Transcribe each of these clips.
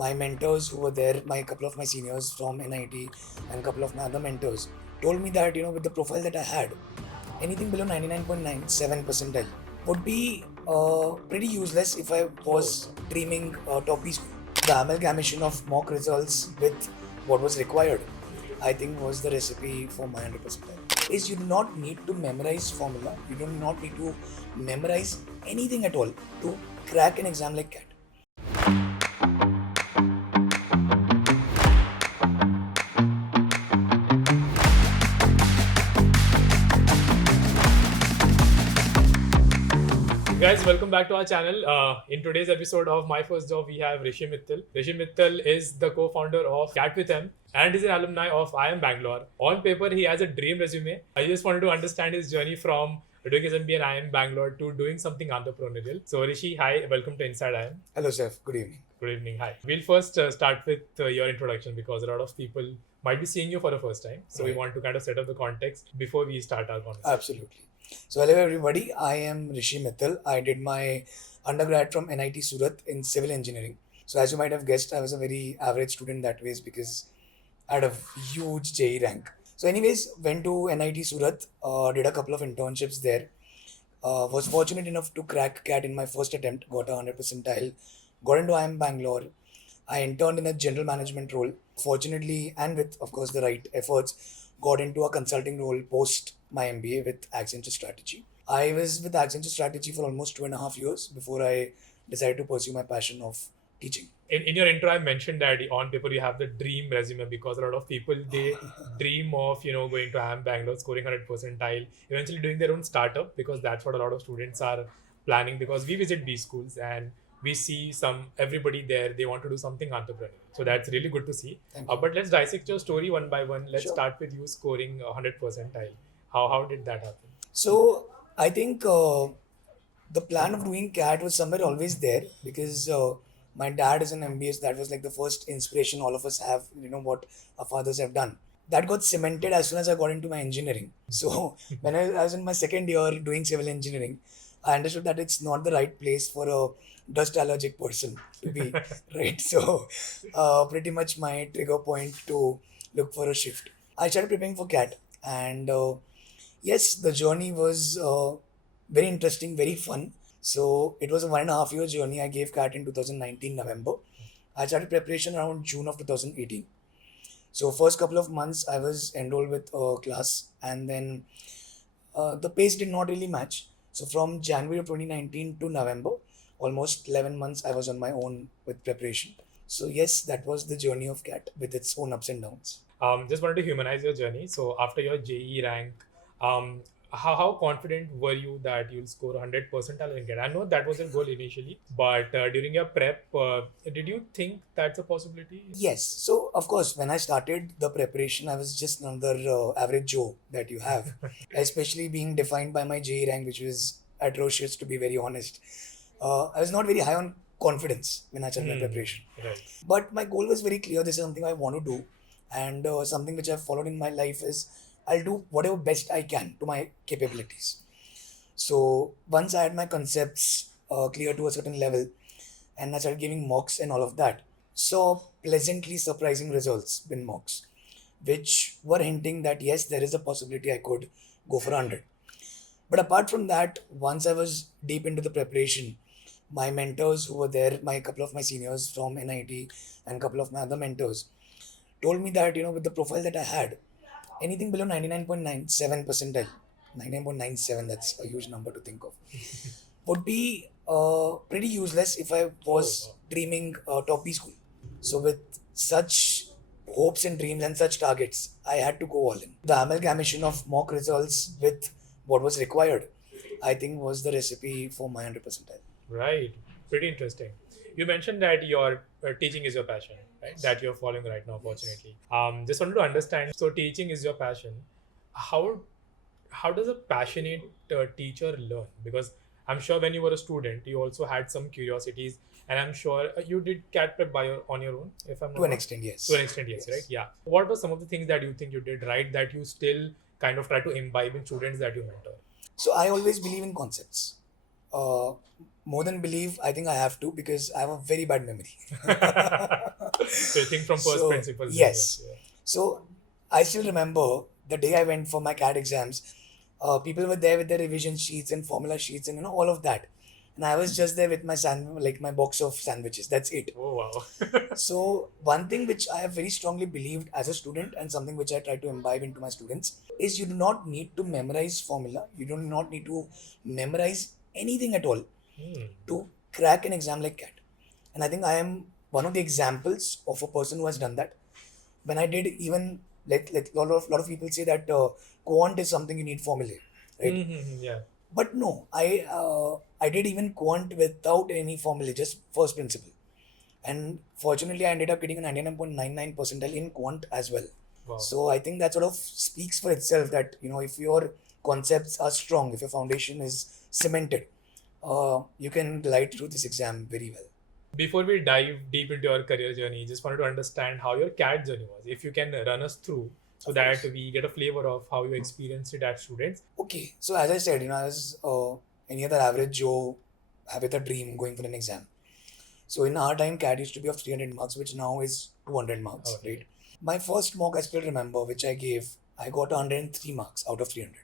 my mentors who were there, my couple of my seniors from NIT and a couple of my other mentors told me that, with the profile that I had, anything below 99.97 percentile would be pretty useless if I was dreaming top B school. The amalgamation of mock results with what was required, I think, was the recipe for my 100 percentile. Is you do not need to memorize formula, you do not need to memorize anything at all to crack an exam like CAT. Guys, welcome back to our channel. In today's episode of My First Job, we have Rishi Mittal. Rishi Mittal is the co-founder of CAT with M and is an alumni of IIM Bangalore. On paper, he has a dream resume. I just wanted to understand his journey from doing his MBA in IIM Bangalore to doing something entrepreneurial. So Rishi, hi, welcome to Inside IIM. Hello, Seth. Good evening. Good evening. Hi. We'll first start with your introduction because a lot of people might be seeing you for the first time. So we want to kind of set up the context before we start our conversation. Absolutely. So hello everybody, I am Rishi Mittal. I did my undergrad from NIT Surat in civil engineering. So as you might have guessed, I was a very average student that ways because I had a huge JE rank. So anyways, went to NIT Surat, did a couple of internships there. Was fortunate enough to crack CAT in my first attempt, got a 100 percentile, got into IIM Bangalore. I interned in a general management role. Fortunately, and with of course the right efforts, got into a consulting role post my MBA with Accenture Strategy. I was with Accenture Strategy for almost 2.5 years before I decided to pursue my passion of teaching. In your intro, I mentioned that on paper you have the dream resume because a lot of people, they dream of going to IIM Bangalore, scoring 100 percentile, eventually doing their own startup, because that's what a lot of students are planning. Because we visit B schools and we see everybody there, they want to do something entrepreneurial. So that's really good to see. But let's dissect your story one by one. Let's start with you scoring 100 percentile. How did that happen? So I think the plan of doing CAT was somewhere always there because my dad is an MBA. So that was like the first inspiration all of us have, what our fathers have done. That got cemented as soon as I got into my engineering. So when I was in my second year doing civil engineering, I understood that it's not the right place for a dust allergic person to be, right? So pretty much my trigger point to look for a shift. I started preparing for CAT and yes, the journey was very interesting, very fun. So it was a 1.5 year journey. I gave CAT in 2019 November. I started preparation around June of 2018. So first couple of months I was enrolled with a class and then the pace did not really match. So from January of 2019 to November, almost 11 months I was on my own with preparation. So yes, that was the journey of CAT with its own ups and downs. Just wanted to humanize your journey. So after your JE rank, how confident were you that you'll score 100 percentile in CAT? I know that was your goal initially, but during your prep, did you think that's a possibility? Yes. So of course, when I started the preparation, I was just another average Joe that you have, especially being defined by my JE rank, which was atrocious to be very honest. I was not very high on confidence when I started my preparation. Right. But my goal was very clear. This is something I want to do, and something which I've followed in my life is I'll do whatever best I can to my capabilities. So once I had my concepts clear to a certain level, and I started giving mocks and all of that, so pleasantly surprising results in mocks, which were hinting that yes, there is a possibility I could go for 100. But apart from that, once I was deep into the preparation, my mentors who were there, my couple of my seniors from NIT and a couple of my other mentors told me that, with the profile that I had, anything below 99.97 percentile, 99.97, that's a huge number to think of, would be pretty useless if I was dreaming top B school. So with such hopes and dreams and such targets, I had to go all in. The amalgamation of mock results with what was required, I think, was the recipe for my 100 percentile. Right. Pretty interesting. You mentioned that your teaching is your passion, right? That you're following right now, fortunately. Just wanted to understand. So teaching is your passion. How does a passionate teacher learn? Because I'm sure when you were a student, you also had some curiosities, and I'm sure you did CAT prep on your own, if I'm not To an wrong. extent, yes. To an extent, yes, right? Yeah. What were some of the things that you think you did right that you still kind of try to imbibe in students that you mentor? So I always believe in concepts. More than believe, I think I have to because I have a very bad memory. So you think from first So principles as well. yes, so I still remember the day I went for my CAT exams. People were there with their revision sheets and formula sheets and all of that, and I was just there with my like my box of sandwiches. That's it. Oh wow. So one thing which I have very strongly believed as a student and something which I try to imbibe into my students is you do not need to memorize formula. You do not need to memorize anything at all Hmm. to crack an exam like CAT. And I think I am one of the examples of a person who has done that. When I did even like lot of people say that quant is something you need formulae, right? Mm-hmm. Yeah. But no, I did even quant without any formula, just first principle. And fortunately, I ended up getting a 99.99 percentile in quant as well. Wow. So I think that sort of speaks for itself that if your concepts are strong, if your foundation is cemented, you can glide through this exam very well. Before we dive deep into your career journey, just wanted to understand how your CAT journey was. If you can run us through so Of that course. we get a flavor of how you experienced it as students. Okay, so as I said, I was any other average Joe with a dream going for an exam. So in our time, CAT used to be of 300 marks, which now is 200 marks, Okay. right? My first mock I still remember, which I gave, I got 103 marks out of 300,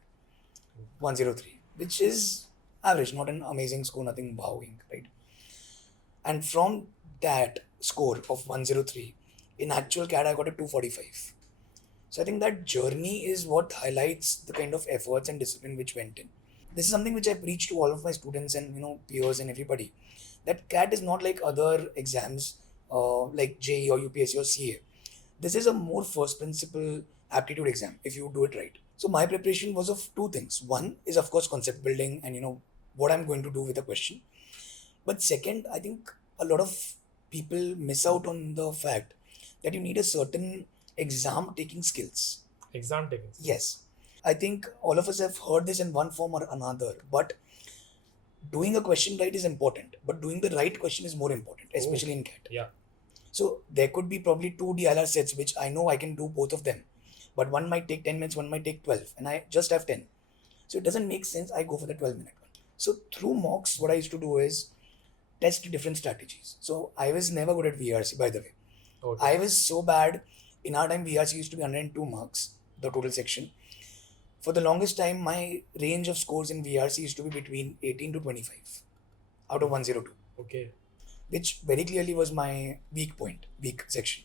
103, which is average, not an amazing score, nothing wowing, right? And from that score of 103, in actual CAT, I got a 245. So I think that journey is what highlights the kind of efforts and discipline which went in. This is something which I preach to all of my students and peers and everybody. That CAT is not like other exams, like JE or UPSC or CA. This is a more first principle aptitude exam if you do it right. So my preparation was of two things. One is of course concept building and what I'm going to do with a question. But second, I think a lot of people miss out on the fact that you need a certain exam taking skills. Exam taking skills. Yes, I think all of us have heard this in one form or another, but doing a question right is important, but doing the right question is more important, Oh, especially in CAT. yeah. So there could be probably two DLR sets, which I know I can do both of them, but one might take 10 minutes, one might take 12, and I just have 10. So it doesn't make sense. I go for the 12-minute one. So through mocks, what I used to do is test different strategies. So I was never good at VRC, by the way. Okay. I was so bad. In our time, VRC used to be 102 marks, the total section. For the longest time, my range of scores in VRC used to be between 18 to 25 out of 102, Okay. which very clearly was my weak section.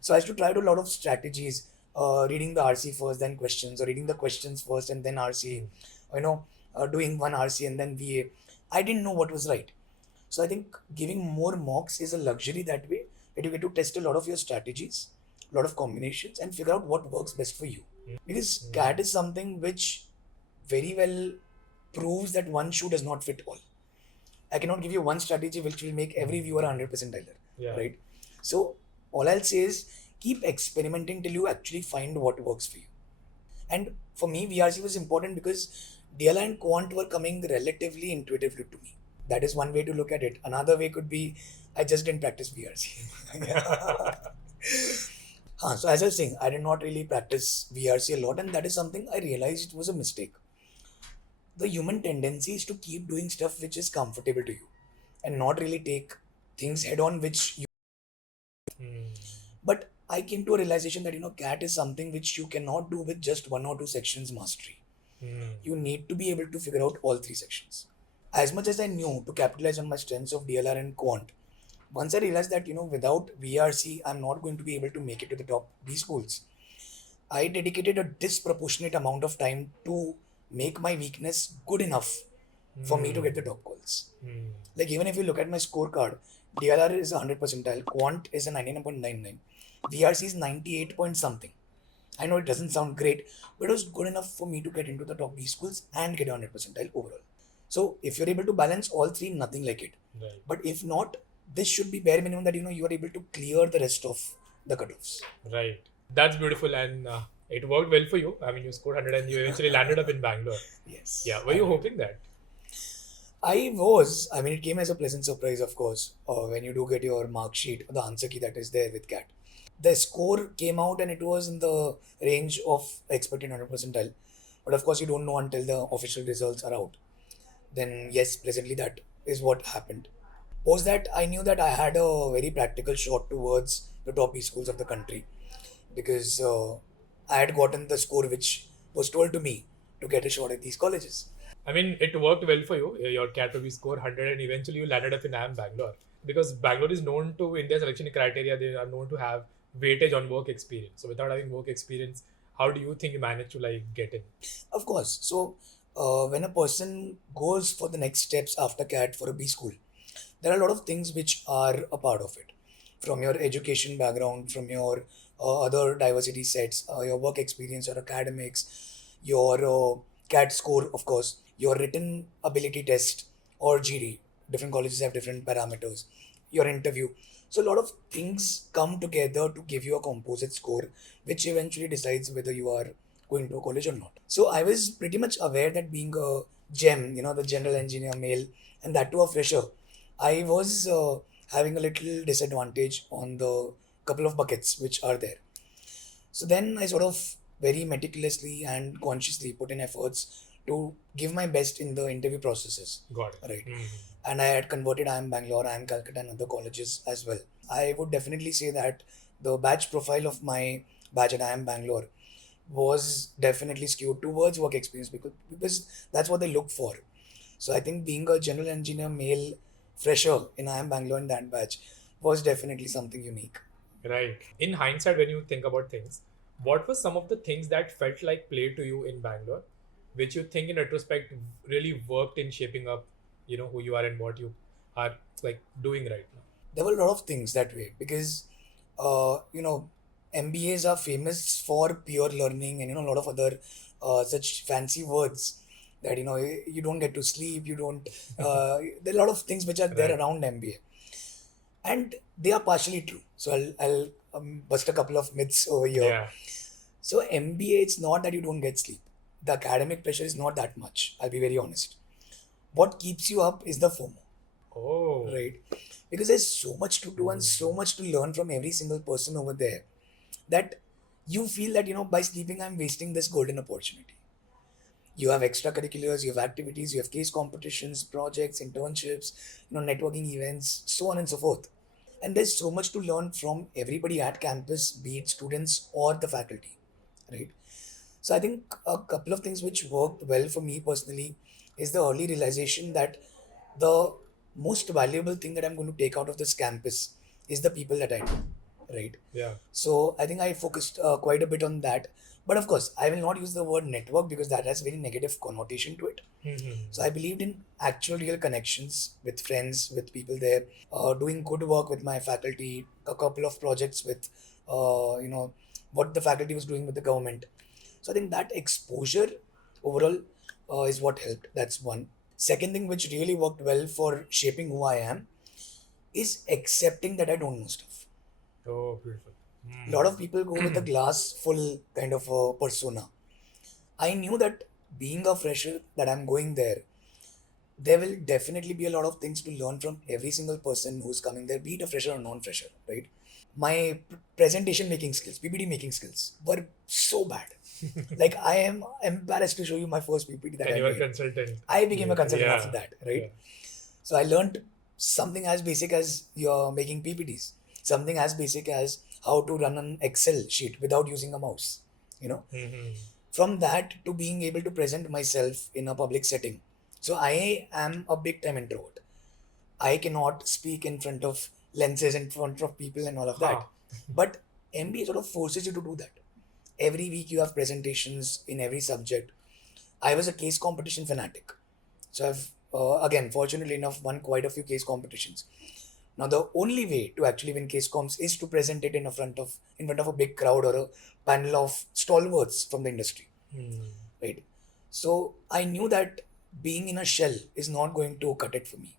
So I used to try to a lot of strategies, reading the RC first, then questions, or reading the questions first and then RC, doing one RC and then VA. I didn't know what was right. So I think giving more mocks is a luxury that way, that you get to test a lot of your strategies, a lot of combinations, and figure out what works best for you. Because CAT is something which very well proves that one shoe does not fit all. I cannot give you one strategy which will make every viewer 100% dialer, Yeah. right? So all I'll say is keep experimenting till you actually find what works for you. And for me, VRC was important because DLR and Quant were coming relatively intuitively to me. That is one way to look at it. Another way could be I just didn't practice VRC. So as I was saying, I did not really practice VRC a lot, and that is something I realized was a mistake. The human tendency is to keep doing stuff which is comfortable to you and not really take things head on which you. Hmm. But I came to a realization that CAT is something which you cannot do with just one or two sections mastery. Hmm. You need to be able to figure out all three sections. As much as I knew to capitalize on my strengths of DLR and Quant, once I realized that without VRC I'm not going to be able to make it to the top B schools, I dedicated a disproportionate amount of time to make my weakness good enough for me to get the top calls. Hmm. Like even if you look at my scorecard, DLR is 100 percentile, Quant is a 99.99, VRC is 98 point something. I know it doesn't sound great, but it was good enough for me to get into the top B schools and get a 100 percentile overall. So if you're able to balance all three, nothing like it. Right. But if not, this should be bare minimum that you are able to clear the rest of the cutoffs. Right. That's beautiful, and it worked well for you. I mean, you scored 100 and you eventually landed up in Bangalore. Yes. Yeah. Were you hoping that? I was. I mean, it came as a pleasant surprise, of course, when you do get your mark sheet, the answer key that is there with CAT. The score came out and it was in the range of expected 100 percentile. But of course, you don't know until the official results are out. Then, yes, pleasantly, that is what happened. Post that, I knew that I had a very practical shot towards the top E schools of the country because I had gotten the score which was told to me to get a shot at these colleges. I mean, it worked well for you. Your category score 100, and eventually you landed up in IIM Bangalore. Because Bangalore is known to, in their selection criteria, they are known to have weightage on work experience. So without having work experience, how do you think you managed to like get in? Of course. So, when a person goes for the next steps after CAT for a B school, there are a lot of things which are a part of it. From your education background, from your other diversity sets, your work experience, your academics, your CAT score, of course, your written ability test or GD. Different colleges have different parameters. Your interview. So, a lot of things come together to give you a composite score, which eventually decides whether you are going to a college or not. So I was pretty much aware that being a gem, the general engineer male, and that too a fresher, I was having a little disadvantage on the couple of buckets which are there. So then I sort of very meticulously and consciously put in efforts to give my best in the interview processes. Got it. Right. Mhm. And I had converted IIM Bangalore, IIM Calcutta, and other colleges as well. I would definitely say that the batch profile of my batch at IIM Bangalore was definitely skewed towards work experience because that's what they look for. So I think being a general engineer male fresher in IIM Bangalore in that batch was definitely something unique. Right. In hindsight, when you think about things, what were some of the things that felt like play to you in Bangalore, which you think in retrospect really worked in shaping up, who you are and what you are like doing right now? There were a lot of things that way because MBAs are famous for pure learning and a lot of other such fancy words that you don't get to sleep, you don't there are a lot of things which are there Right. around MBA, and they are partially true. So I'll bust a couple of myths over here. Yeah. So MBA, it's not that you don't get sleep. The academic pressure is not that much. I'll be very honest. What keeps you up is the FOMO, Oh. right? Because there's so much to do and so much to learn from every single person over there that you feel that by sleeping I'm wasting this golden opportunity. You have extracurriculars, you have activities, you have case competitions, projects, internships, networking events, so on and so forth. And there's so much to learn from everybody at campus, be it students or the faculty, right? So I think a couple of things which worked well for me personally is the early realization that the most valuable thing that I'm going to take out of this campus is the people that I know, right? Yeah. So I think I focused quite a bit on that. But of course, I will not use the word network because that has very negative connotation to it. So I believed in actual real connections with friends, with people there, doing good work with my faculty, a couple of projects with, what the faculty was doing with the government. So I think that exposure overall is what helped. That's one. Second thing which really worked well for shaping who I am is accepting that I don't know stuff. Oh, beautiful. A lot of people go with a glass full kind of a persona. I knew that being a fresher, that I'm going there will definitely be a lot of things to learn from every single person who's coming there, be it a fresher or non-fresher, right? My presentation making skills, PPT making skills were so bad. Like I am embarrassed to show you my first PPT that And I you were made. consultant. I became a Yeah. consultant after Yeah. that, Yeah. right? So I learned something as basic as you're making PPTs, something as basic as how to run an Excel sheet without using a mouse, you know. Mhm. From that to being able to present myself in a public setting. So I am a big time introvert. I cannot speak in front of lenses, in front of people, and all of that. Huh. But MBA sort of forces you to do that. Every week you have presentations in every subject. I was a case competition fanatic. So I've, again, fortunately enough, won quite a few case competitions. Now the only way to actually win case comps is to present it in front of a big crowd or a panel of stalwarts from the industry, Hmm. right? So I knew that being in a shell is not going to cut it for me.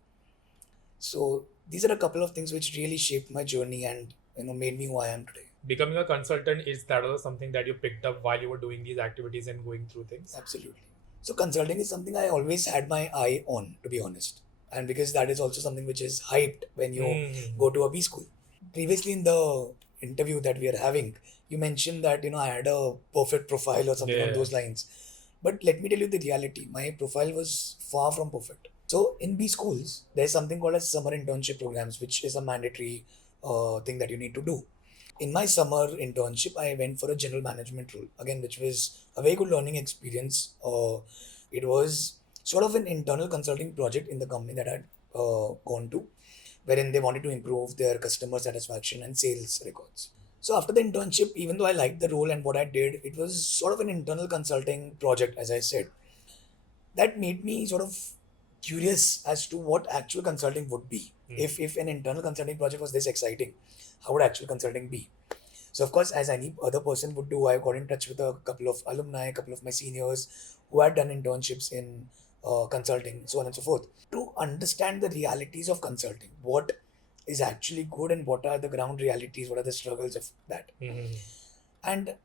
So these are a couple of things which really shaped my journey and made me who I am today. Becoming a consultant, is that also something that you picked up while you were doing these activities and going through things? Absolutely. So consulting is something I always had my eye on, to be honest. And because that is also something which is hyped when you Hmm. go to a B school. Previously in the interview that we are having, you mentioned that I had a perfect profile or something on Yeah. those lines. But let me tell you the reality. My profile was far from perfect. So in B schools, there's something called as summer internship programs, which is a mandatory thing that you need to do. In my summer internship, I went for a general management role again, which was a very good learning experience. It was sort of an internal consulting project in the company that I'd gone to, wherein they wanted to improve their customer satisfaction and sales records. So after the internship, even though I liked the role and what I did, it was sort of an internal consulting project, as I said. That made me sort of curious as to what actual consulting would be. If an internal consulting project was this exciting, how would actual consulting be? So of course, as any other person would do, I got in touch with a couple of alumni, a couple of my seniors who had done internships in consulting, so on and so forth, to understand the realities of consulting. What is actually good and what are the ground realities? What are the struggles of that? And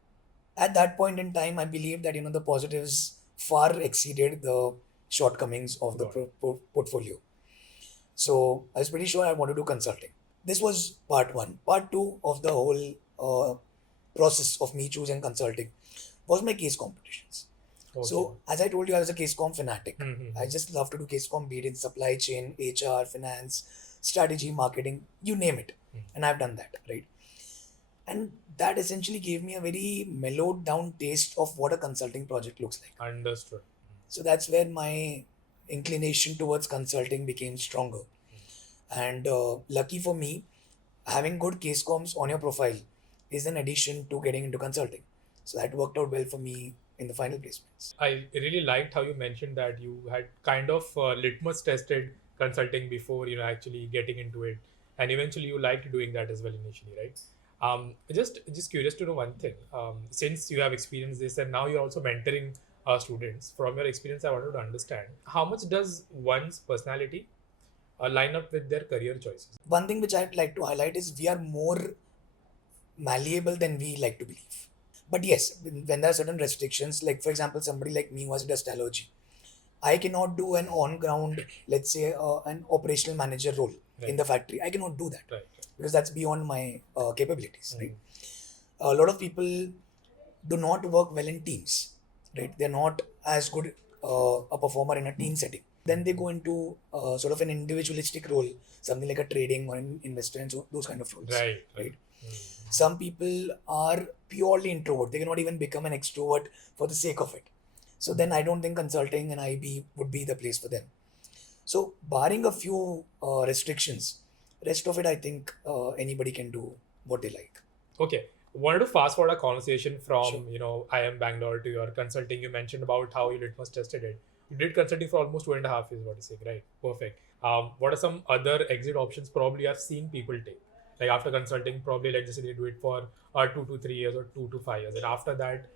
at that point in time, I believe that the positives far exceeded the shortcomings of the portfolio. So I was pretty sure I want to do consulting. This was part one. Part two of the whole process of me choosing consulting was my case competitions. Okay. So as I told you, I was a case com fanatic. I just love to do case com, be it in supply chain, HR, finance, strategy, marketing, you name it. And I've done that, right? And that essentially gave me a very mellowed down taste of what a consulting project looks like. Understood. So that's where my inclination towards consulting became stronger. And lucky for me, having good case comms on your profile is an addition to getting into consulting. So that worked out well for me in the final placements. I really liked how you mentioned that you had kind of litmus tested consulting before actually getting into it, and eventually you liked doing that as well initially, right? Just curious to know one thing. Since you have experienced this and now you're also mentoring students, from your experience, I wanted to understand how much does one's personality line up with their career choices? One thing which I'd like to highlight is we are more malleable than we like to believe. But yes, when there are certain restrictions, like for example, somebody like me who has a dust allergy, I cannot do an on-ground, let's say, an operational manager role in the factory. I cannot do that because that's beyond my capabilities, right? A lot of people do not work well in teams, right? They're not as good a performer in a team setting. Then they go into sort of an individualistic role, something like a trading or an investor and so those kind of roles, right? Some people are purely introvert. They cannot even become an extrovert for the sake of it. So then I don't think consulting and IB would be the place for them. So barring a few restrictions, rest of it, I think anybody can do what they like. Okay. Wanted to fast forward a conversation from, Sure. IIM Bangalore to your consulting. You mentioned about how you litmus tested it. You did consulting for almost 2.5 years, what you say, right? Perfect. What are some other exit options probably you have seen people take? Like after consulting, probably let's just say they do it for 2 to 3 years or 2 to 5 years. And after that,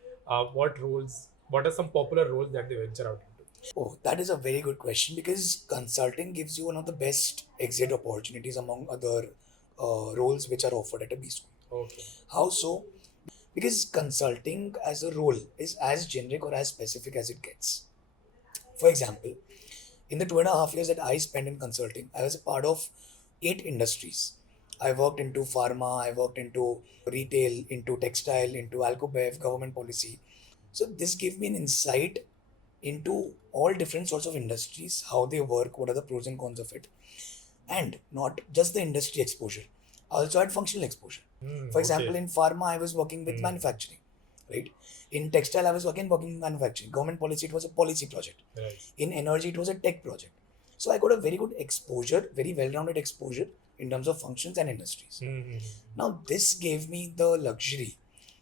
what are some popular roles that they venture out into? Oh, that is a very good question because consulting gives you one of the best exit opportunities among other roles which are offered at a B school. Okay. How so? Because consulting as a role is as generic or as specific as it gets. For example, in the 2.5 years that I spent in consulting, I was a part of 8 industries. I worked into pharma, I worked into retail, into textile, into alcobev, government policy. So this gave me an insight into all different sorts of industries, how they work, what are the pros and cons of it. And not just the industry exposure. I also had functional exposure. For example, in pharma, I was working with manufacturing, right? In textile, I was working with manufacturing. Government policy, it was a policy project. Right. In energy, it was a tech project. So I got a very good exposure, very well-rounded exposure in terms of functions and industries. Now, this gave me the luxury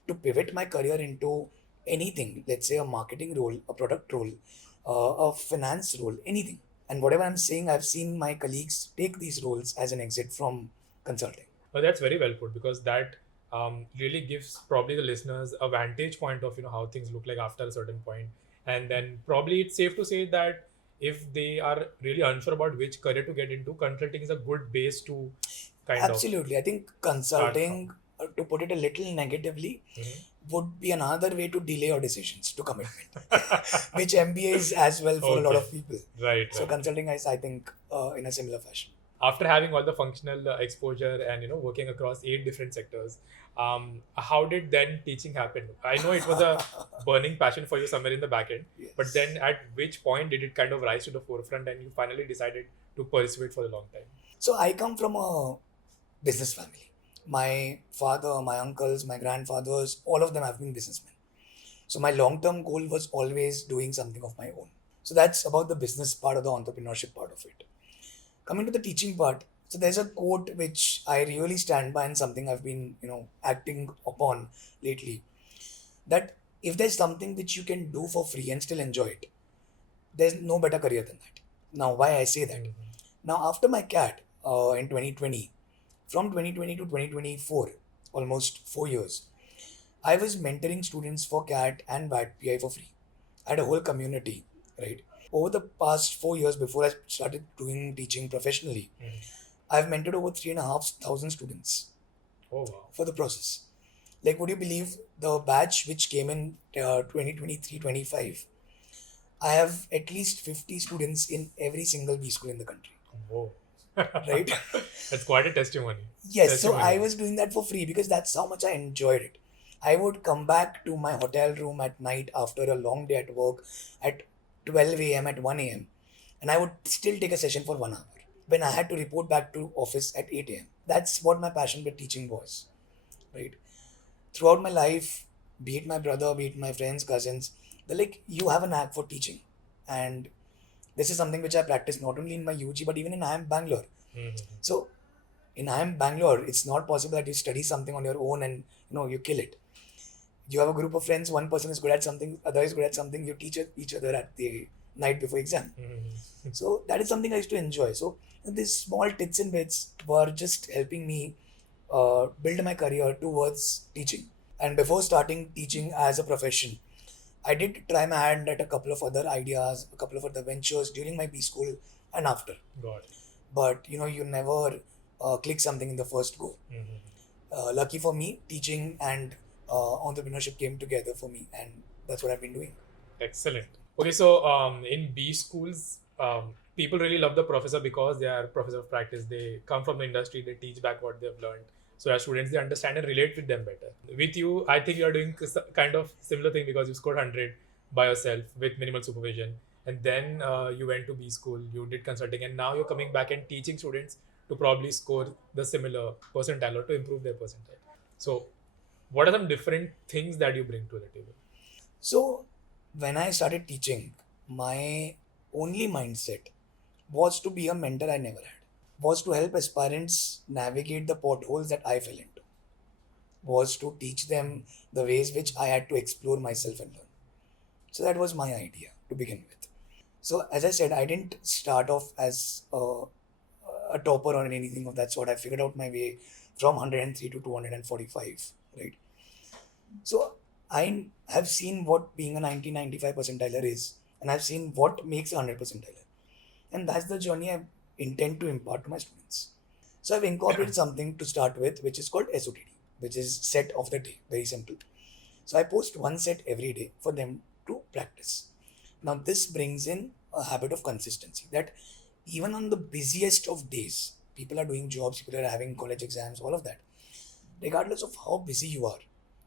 to pivot my career into anything, let's say a marketing role, a product role, a finance role, anything. And whatever I'm saying, I've seen my colleagues take these roles as an exit from consulting. Well, that's very well put because that really gives probably the listeners a vantage point of how things look like after a certain point, and then probably it's safe to say that if they are really unsure about which career to get into, consulting is a good base to kind Absolutely. I think consulting, to put it a little negatively, would be another way to delay your decisions to commitment, which MBA is as well for a lot of people. Right. So consulting is, I think, in a similar fashion. After having all the functional exposure and working across 8 different sectors, how did then teaching happen? I know it was a burning passion for you somewhere in the back end, but Yes. then at which point did it kind of rise to the forefront and you finally decided to pursue it for a long time? So I come from a business family. My father, my uncles, my grandfathers, all of them have been businessmen. So my long-term goal was always doing something of my own. So that's about the business part of the entrepreneurship part of it. Coming to the teaching part, so there's a quote which I really stand by and something I've been, acting upon lately. That if there's something which you can do for free and still enjoy it, there's no better career than that. Now, why I say that? Mhm. Now, after my CAT in 2020, from 2020 to 2024, almost 4 years, I was mentoring students for CAT and VAT PI for free. I had a whole community, right? Over the past 4 years before I started doing teaching professionally, Mhm. I've mentored over 3,500 students Oh wow. for the process. Like, would you believe the batch which came in 2023-25? I have at least 50 students in every single B school in the country, Whoa. right? That's quite a testimony. Yes, so I Testimonial. was doing that for free because that's how much I enjoyed it. I would come back to my hotel room at night after a long day at work at 12 a.m., at 1 a.m., and I would still take a session for 1 hour when I had to report back to office at 8 a.m. That's what my passion with teaching was, right? Throughout my life, be it my brother, be it my friends, cousins, they're like, you have a knack for teaching. And this is something which I practice not only in my UG but even in IIM Bangalore. Mhm. So in IIM Bangalore, it's not possible that you study something on your own and you kill it. You have a group of friends, one person is good at something, other is good at something, you teach each other at the night before exam. Mhm. So that is something I used to enjoy. So these small tips and bits were just helping me build my career towards teaching. And before starting teaching as a profession, I did try my hand at a couple of other ideas, a couple of other ventures during my B school and after. Got it. But you never click something in the first go. Mhm. Lucky for me, teaching and entrepreneurship came together for me, and that's what I've been doing. Excellent. Okay, so in B schools, people really love the professor because they are professor of practice. They come from the industry, they teach back what they've learned. So as students, they understand and relate with them better. With you, I think you are doing kind of similar thing because you scored 100 by yourself with minimal supervision. And then you went to B school, you did consulting, and now you're coming back and teaching students to probably score the similar percentile or to improve their percentile. So what are some different things that you bring to the table? So when I started teaching, my only mindset was to be a mentor I never had, was to help aspirants navigate the potholes that I fell into, was to teach them the ways which I had to explore myself and learn. So that was my idea to begin with. So as I said, I didn't start off as a topper or anything of that sort. I figured out my way from 103 to 245, right? So I have seen what being a 1995 percentiler is, and I've seen what makes a 100 percentiler. And that's the journey I intend to impart to my students. So I've incorporated something to start with, which is called SOTD, which is set of the day. Very simple. So I post one set every day for them to practice. Now this brings in a habit of consistency that even on the busiest of days, people are doing jobs, people are having college exams, all of that. Regardless of how busy you are,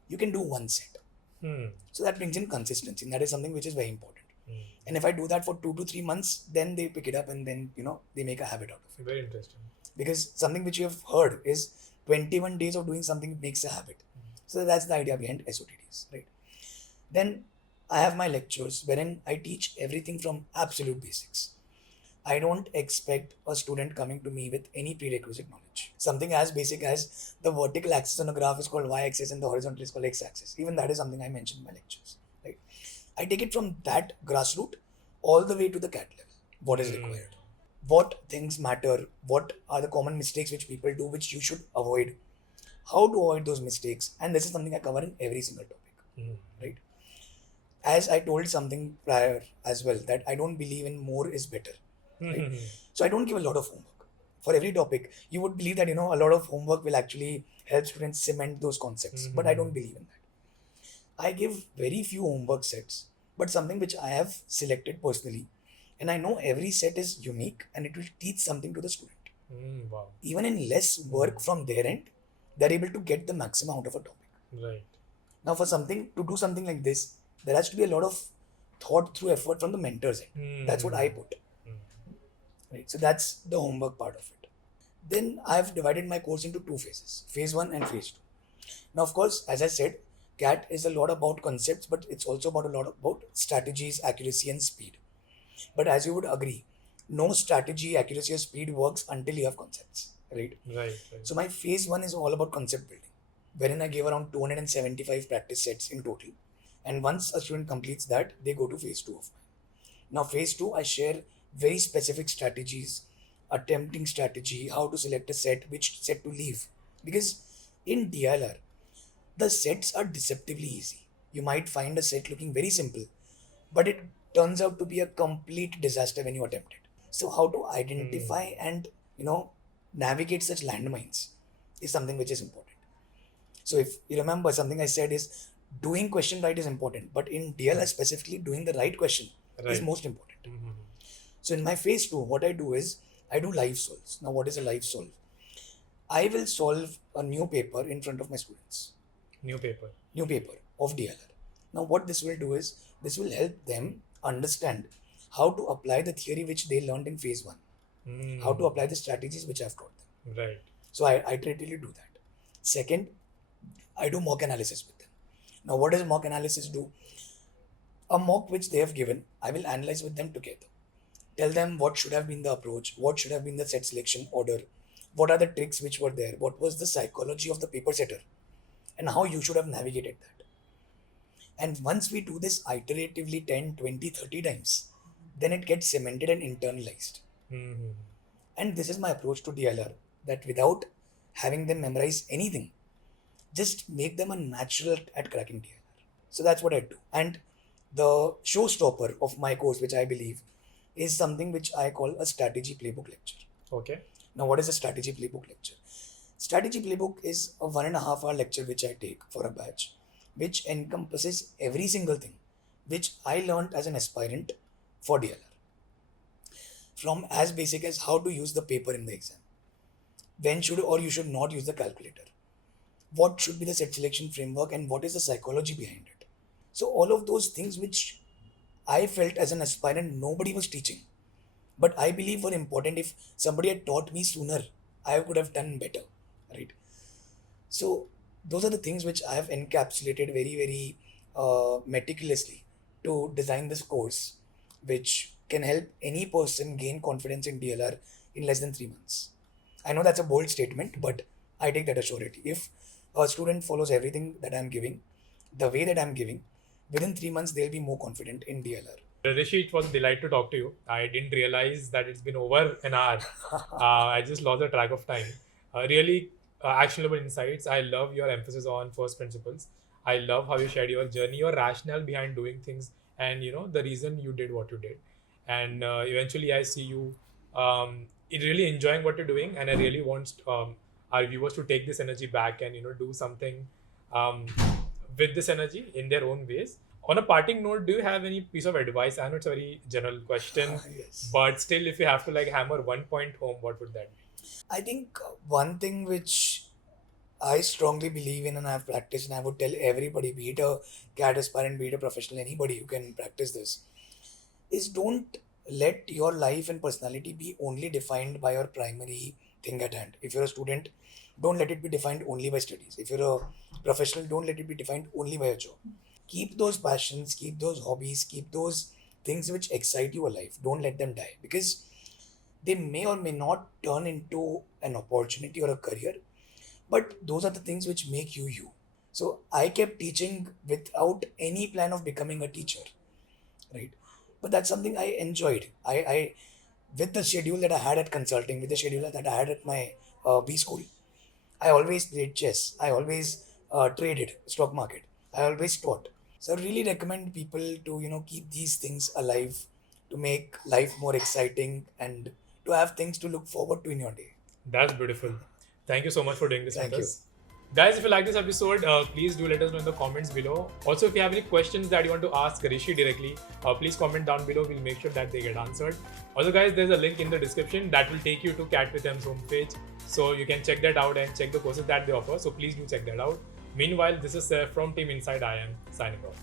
you can do one set. Hmm. So that brings in consistency. And that is something which is very important. Hmm. And if I do that for 2 to 3 months, then they pick it up and then they make a habit out of it. Very interesting. Because something which you have heard is 21 days of doing something makes a habit. So that's the idea behind SOTDs, right? Then I have my lectures wherein I teach everything from absolute basics. I don't expect a student coming to me with any prerequisite knowledge. Something as basic as the vertical axis on a graph is called y-axis and the horizontal is called x-axis. Even that is something I mentioned in my lectures. Right? I take it from that grassroots all the way to the cat level. What is Hmm. required? What things matter? What are the common mistakes which people do which you should avoid? How to avoid those mistakes? And this is something I cover in every single topic. Hmm. Right? As I told something prior as well, that I don't believe in more is better, right? Hmm. So I don't give a lot of homework for every topic. You would believe that a lot of homework will actually help students cement those concepts, but I don't Hmm. believe in that. I give very few homework sets, but something which I have selected personally, and I know every set is unique and it will teach something to the student. Wow. Even in less work from their end, they're able to get the maximum out of a topic. Right. Now, for something to do something like this, there has to be a lot of thought through effort from the mentor's end. That's what I put. Right. So that's the homework part of it. Then I've divided my course into two phases, phase one and phase two. Now, of course, as I said, CAT is a lot about concepts, but it's also about a lot about strategies, accuracy, and speed. But as you would agree, no strategy, accuracy, or speed works until you have concepts, right? Right. Right. So my phase one is all about concept building, wherein I gave around 275 practice sets in total. And once a student completes that, they go to phase two of mine. Now, phase two, I share very specific strategies, attempting strategy, how to select a set, which set to leave. Because in DLR, the sets are deceptively easy. You might find a set looking very simple, but it turns out to be a complete disaster when you attempt it. So, how to identify and navigate such landmines is something which is important. So, if you remember, something I said is doing question right is important, but in DLR specifically, doing the right question is Right. most important. So in my phase two, what I do is I do live solves. Now, what is a live solve? I will solve a new paper in front of my students, New paper. new paper of DLR. Now, what this will do is this will help them understand how to apply the theory which they learned in phase one, how to apply the strategies which I've taught them. Right. So I iteratively do that. Second, I do mock analysis with them. Now, what does mock analysis do? A mock which they have given, I will analyze with them together. Tell them what should have been the approach, what should have been the set selection order, what are the tricks which were there, what was the psychology of the paper setter, and how you should have navigated that. And once we do this iteratively 10, 20, 30 times, then it gets cemented and internalized. And this is my approach to DLR, that without having them memorize anything, just make them a natural at cracking DLR. So that's what I do. And the showstopper of my course, which I believe is something which I call a strategy playbook lecture. Okay. Now, what is a strategy playbook lecture? Strategy playbook is a 1.5 hour lecture which I take for a batch, which encompasses every single thing which I learned as an aspirant for DLR. From as basic as how to use the paper in the exam, when should or you should not use the calculator, what should be the set selection framework, and what is the psychology behind it. So, all of those things which I felt as an aspirant nobody was teaching, but I believe were important. If somebody had taught me sooner, I could have done better, right? So those are the things which I have encapsulated very, very meticulously to design this course, which can help any person gain confidence in DLR in less than 3 months. I know that's a bold statement, but I take that as surety. If a student follows everything that I'm giving, the way that I'm giving, within 3 months they'll be more confident in DLR. Rishi, it was a delight to talk to you. I didn't realize that it's been over an hour. I just lost the track of time. Really actionable insights. I love your emphasis on first principles. I love how you shared your journey, your rationale behind doing things, and the reason you did what you did. And eventually, I see you really enjoying what you're doing, and I really want our viewers to take this energy back and do something um, with this energy in their own ways. On a parting note, do you have any piece of advice? I know it's a very general question, Yes. but still, if you have to like hammer one point home, what would that be? I think one thing which I strongly believe in and I've practiced, and I would tell everybody, be it a CAD aspirant, be it a professional, anybody who can practice this, is don't let your life and personality be only defined by your primary thing at hand. If you're a student, don't let it be defined only by studies. If you're a professional, don't let it be defined only by a job. Keep those passions, keep those hobbies, keep those things which excite you alive. Don't let them die, because they may or may not turn into an opportunity or a career, but those are the things which make you you. So I kept teaching without any plan of becoming a teacher, right? But that's something I enjoyed. I with the schedule that I had at consulting, with the schedule that I had at my B school, I always played chess. I always traded stock market. I always taught. So I really recommend people to keep these things alive, to make life more exciting and to have things to look forward to in your day. That's beautiful. Thank you so much for doing this with Thank you. us. Guys, if you like this episode, please do let us know in the comments below. Also, if you have any questions that you want to ask Rishi directly, please comment down below. We'll make sure that they get answered. Also, guys, there's a link in the description that will take you to Cat with M's homepage. So you can check that out and check the courses that they offer. So please do check that out. Meanwhile, this is Seth from Team Inside IIM signing off.